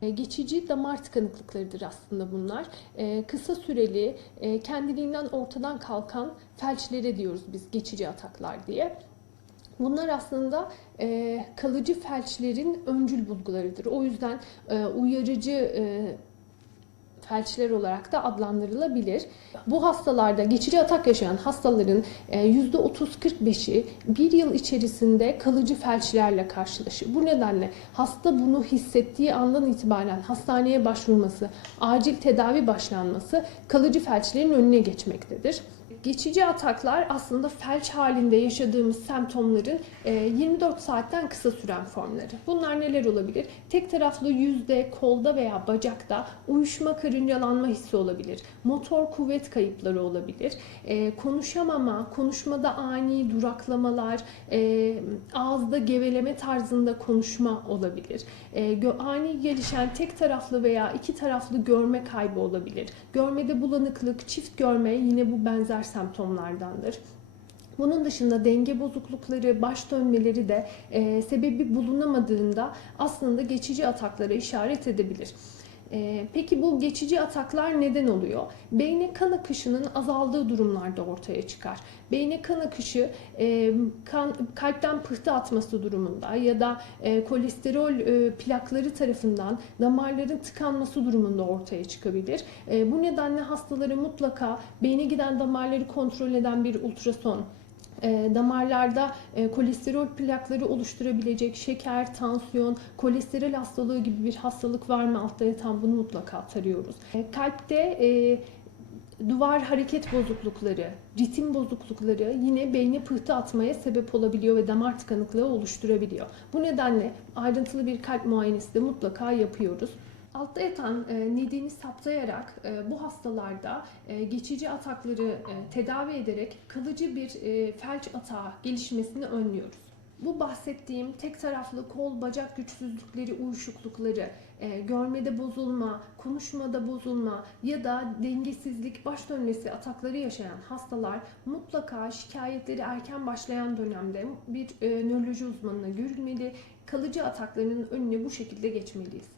Geçici damar tıkanıklıklarıdır aslında bunlar. E, Kısa süreli, e, kendiliğinden ortadan kalkan felçlere diyoruz biz geçici ataklar diye. Bunlar aslında e, kalıcı felçlerin öncül bulgularıdır. O yüzden e, uyarıcı e, felçler olarak da adlandırılabilir. Bu hastalarda geçici atak yaşayan hastaların e, %30-45'i bir yıl içerisinde kalıcı felçlerle karşılaşır. Bu nedenle hasta bunu hissettiği andan itibaren hastaneye başvurması, acil tedavi başlanması kalıcı felçlerin önüne geçmektedir. Geçici ataklar aslında felç halinde yaşadığımız semptomların e, 24 saatten kısa süren formları. Bunlar neler olabilir? Tek taraflı yüzde, kolda veya bacakta uyuşma, karıncalanma hissi olabilir. Motor kuvvet kayıpları olabilir. E, konuşamama, konuşmada ani duraklamalar, e, ağızda geveleme tarzında konuşma olabilir. E, ani gelişen tek taraflı veya iki taraflı görme kaybı olabilir. Görmede bulanıklık, çift görme yine bu benzer semptomlardandır. Bunun dışında denge bozuklukları, baş dönmeleri de e, sebebi bulunamadığında aslında geçici ataklara işaret edebilir. E, peki bu geçici ataklar neden oluyor? Beyne kan akışının azaldığı durumlarda ortaya çıkar. Beyne kan akışı e, kan, kalpten pıhtı atması durumunda ya da e, kolesterol e, plakları tarafından damarların tıkanması durumunda ortaya çıkabilir. E, bu nedenle hastalara mutlaka beyne giden damarları kontrol eden bir ultrason damarlarda e, kolesterol plakları oluşturabilecek şeker, tansiyon, kolesterol hastalığı gibi bir hastalık var mı altta yatan bunu mutlaka tarıyoruz. E, kalpte e, duvar hareket bozuklukları, ritim bozuklukları yine beyne pıhtı atmaya sebep olabiliyor ve damar tıkanıklığı oluşturabiliyor. Bu nedenle ayrıntılı bir kalp muayenesi de mutlaka yapıyoruz. Altta yatan e, nedeni saptayarak e, bu hastalarda e, geçici atakları tedavi ederek kalıcı bir felç atağı gelişmesini önlüyoruz. Bu bahsettiğim tek taraflı kol bacak güçsüzlükleri, uyuşuklukları, e, görmede bozulma, konuşmada bozulma ya da dengesizlik, baş dönmesi atakları yaşayan hastalar mutlaka şikayetleri erken başlayan dönemde bir nöroloji uzmanına görülmeli. Kalıcı ataklarının önüne bu şekilde geçmeliyiz.